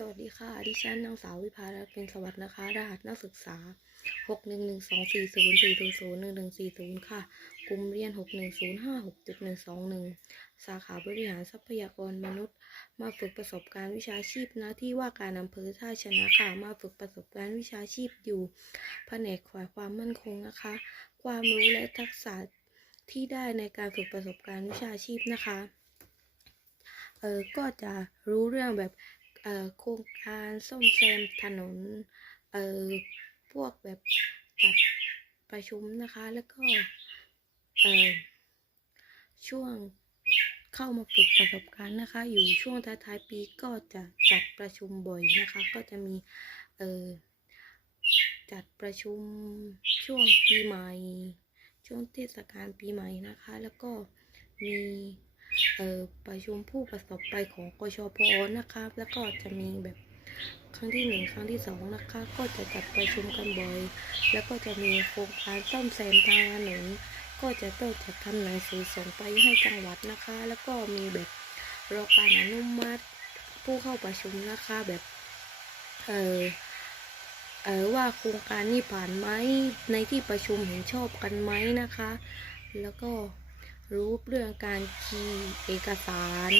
สวัสดีค่ะ ดิฉันนางสาววิภารัตน์เป็นสวัสดิ์นะคะ รหัสนักศึกษา 6 1 1 2 4 0 4 0 0 1 1 4 0 ค่ะ กลุ่มเรียน 6 1 0 5 6 1 2 1 สาขาบริหารทรัพยากรมนุษย์ มาฝึกประสบการณ์วิชาชีพหน้าที่ว่าการอำเภอท่าชนะค่ะ มาฝึกประสบการณ์วิชาชีพอยู่ แผนกฝ่ายความมั่นคงนะคะ ความรู้และทักษะที่ได้ในการฝึกประสบการณ์วิชาชีพนะคะ เออก็จะรู้เรื่องแบบ โครงการซ่อมแซมถนนเอ่อพวกแบบจัดประชุมนะคะแล้วก็เอ่อช่วงเข้ามาฝึกประสบการณ์นะคะ อยู่ช่วงท้ายๆปีก็จะจัดประชุมบ่อยนะคะ ก็จะมีเอ่อจัดประชุมช่วงปีใหม่ ช่วงเทศกาลปีใหม่นะคะ แล้วก็มี ประชุมผู้ประสบภัยของกชพนะคะแล้วก็จะมีแบบครั้งที่หนึ่งครั้งที่สองนะคะ ก็จะจัดประชุมกันบ่อย แล้วก็จะมีโครงการซ่อมแซมทางถนนก็จะต้องจัดทำหนังสือส่งไปให้จังหวัดนะคะ แล้วก็มีแบบรอการอนุมัติผู้เข้าประชุมนะคะแบบเออเออว่าโครงการนี้ผ่านไหมในที่ประชุมเห็นชอบกันไหมนะคะ แล้วก็ รู้เรื่องการคีย์เอกสาร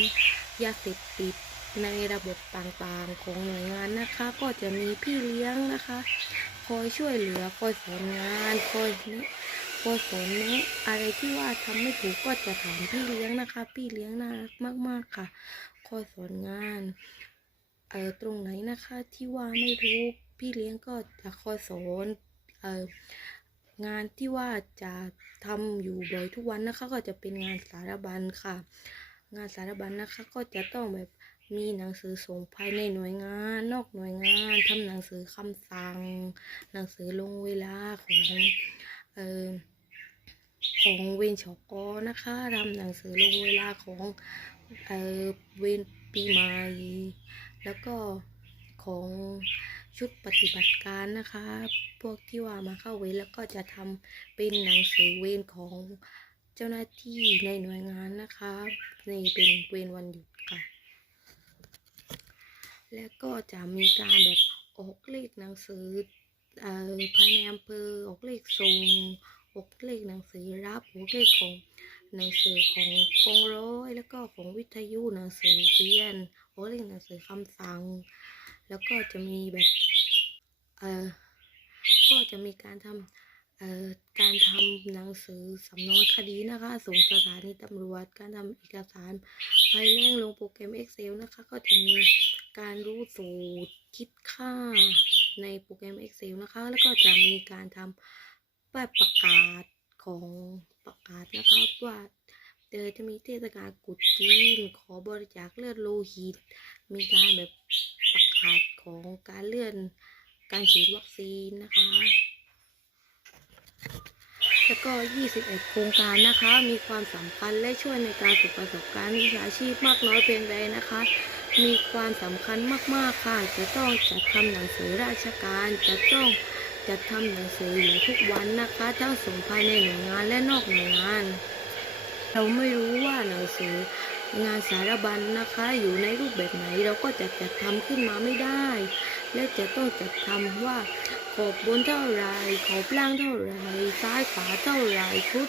ยาเสพติดในระบบต่างๆของหน่วยงานนะคะ ก็จะมีพี่เลี้ยงนะคะ คอยช่วยเหลือคอยสอนงานคอยแนะคอยสอนแนะอะไรที่ว่าทำไม่ถูกก็จะถามพี่เลี้ยงนะคะ พี่เลี้ยงน่ารักมาก ๆค่ะ คอยสอนงานเออตรงไหนนะคะที่ว่าไม่รู้พี่เลี้ยงก็จะคอยสอนเออ งานที่ว่าจะทำอยู่บ่อยทุกวันนะคะ ก็จะเป็นงานสารบัญค่ะ งานสารบัญนะคะ ก็จะต้องแบบมีหนังสือส่งภายในหน่วยงาน นอกหน่วยงานทำหนังสือคำสั่ง หนังสือลงเวลาของเอ่อของเวรชกนะคะทำหนังสือลงเวลาของเอ่อเวรปีใหม่แล้วก็ ของชุดปฏิบัติการนะคะ พวกที่ว่ามาเข้าเวรแล้วก็จะทำเป็นหนังสือเวรของเจ้าหน้าที่ในหน่วยงานนะคะในเป็นเวรวันหยุดค่ะ แล้วก็จะมีการแบบออกเลขหนังสือเอ่อภายในอำเภอออกเลขส่งออกเลขหนังสือรับออกเลขของหนังสือของกองร้อยแล้วก็ของวิทยุหนังสือเรียนออกเลขหนังสือคำสั่ง แล้วก็จะมีแบบเอ่อก็จะมีการทำเอ่อการทำหนังสือสำนวนคดีนะคะ ส่งสถานีตำรวจ การทำเอกสารภายแรงลงโปรแกรม Excel นะคะ ก็จะมีการรู้สูตรคิดค่าในโปรแกรม Excel นะคะ แล้วก็จะมีการทำป้ายประกาศของประกาศนะคะว่าเดี๋ยวจะมีเทศกาลกุดจีนขอบริจาคเลือดโลหิต มีการแบบประ กาศของการเลื่อนการฉีดวัคซีนนะคะ แล้วก็ 21 โครงการนะคะ มีความสำคัญและช่วยในการฝึกประสบการณ์วิชาชีพมากน้อยเพียงใดนะคะ มีความสำคัญมาก ๆ ค่ะ จะต้องจัดทำหนังสือราชการ จะต้องจัดทำหนังสืออยู่ทุกวันนะคะ ทั้งส่งภายในหน่วยงานและนอกหน่วยงาน เราไม่รู้ว่าหนังสือ งานสารบัญนะคะ อยู่ในรูปแบบไหนเราก็จะจัดทำขึ้นมาไม่ได้ และจะต้องจัดทำว่าขอบบนเท่าไรขอบล่างเท่าไรซ้ายขวาเท่าไรชุด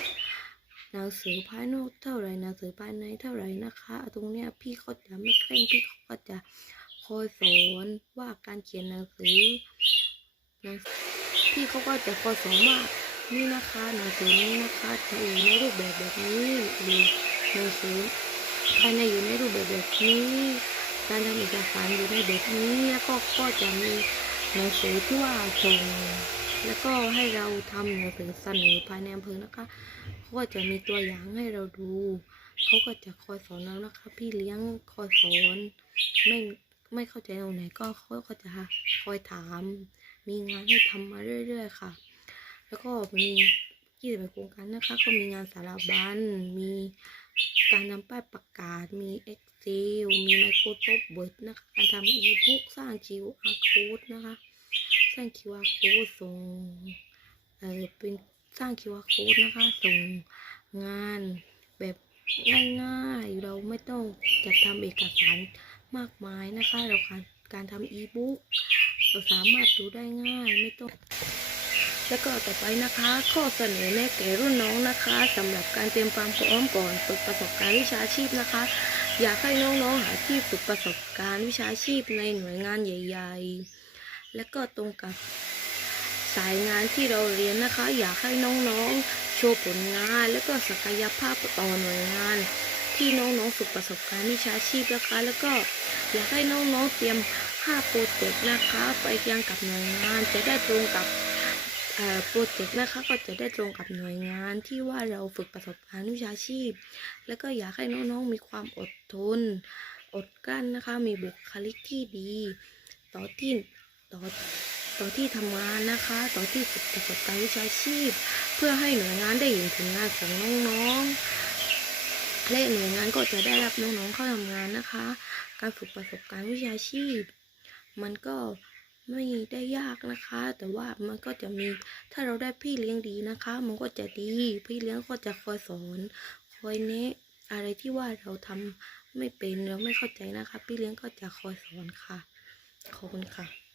หนังสือภายนอกเท่าไรหนังสือภายในเท่าไรนะคะ ตรงเนี้ยพี่เขาจะไม่เคร่งพี่เขาก็จะคอยสอนว่าการเขียนหนังสือนังพี่เขาก็จะคอยสอนว่านี่นะคะหนังสือนี้นะคะจะอยู่ในรูปแบบแบบนี้หรือหนังสือ ภายในอยู่ในรูปแบบแบบนี้การทำเอกสารอยู่ในแบบนี้แล้วก็ก็จะมีหนังสือที่ว่าส่งแล้วก็ให้เราทำหนังสือเสนอภายในอำเภอนะคะเขาก็จะมีตัวอย่างให้เราดูเขาก็จะคอยสอนเรานะคะ พี่เลี้ยงคอยสอนไม่ไม่เข้าใจตรงไหนก็เขาก็จะคอยถาม มีงานให้ทำมาเรื่อย ๆ ค่ะ แล้วก็มียี่สิบโครงการนะคะ ก็มีงานสารบัญมี การนำป้ายประกาศมี Excel มี Microsoft Word นะคะ การทำ e-book สร้าง QR code นะคะ สร้าง QR code ส่งเออเป็นสร้าง QR code นะคะ ส่งงานแบบง่ายๆ เราไม่ต้องจัดทำเอกสารมากมายนะคะ เราการทำอีบุ๊กเราสามารถดูได้ง่ายไม่ต้อง แล้วก็ต่อไปนะคะ ข้อเสนอแนะแก่รุ่นน้องนะคะสำหรับการเตรียมความพร้อมก่อนฝึกประสบการณ์วิชาชีพนะคะ อยากให้น้องๆหาที่ฝึกประสบการณ์วิชาชีพในหน่วยงานใหญ่ ๆ และก็ตรงกับสายงานที่เราเรียนนะคะ อยากให้น้องๆ โชว์ผลงาน และก็ศักยภาพต่อหน่วยงาน ที่น้องๆฝึกประสบการณ์วิชาชีพนะคะ แล้วก็อยากให้น้องๆเตรียม5โปรเจกต์นะคะ ไปยังกับหน่วยงานจะได้ตรงกับ โปรเจกต์นะคะก็จะได้ตรงกับหน่วยงานที่ว่าเราฝึกประสบการณ์วิชาชีพ แล้วก็อยากให้น้องๆมีความอดทน อดกลั้นนะคะ มีบุคลิกที่ดี ต่อที่ต่อต่อที่ทำงานนะคะ ต่อที่ฝึกประสบการณ์วิชาชีพ เพื่อให้หน่วยงานได้เห็นผลงานของน้องๆและหน่วยงานก็จะได้รับน้องๆเข้าทำงานนะคะ การฝึกประสบการณ์วิชาชีพ มันก็ ไม่ได้ยากนะคะ แต่ว่ามันก็จะมีถ้าเราได้พี่เลี้ยงดีนะคะ มันก็จะดี พี่เลี้ยงก็จะคอยสอนคอยแนะอะไรที่ว่าเราทำไม่เป็นเราไม่เข้าใจนะคะ พี่เลี้ยงก็จะคอยสอนค่ะขอบคุณค่ะ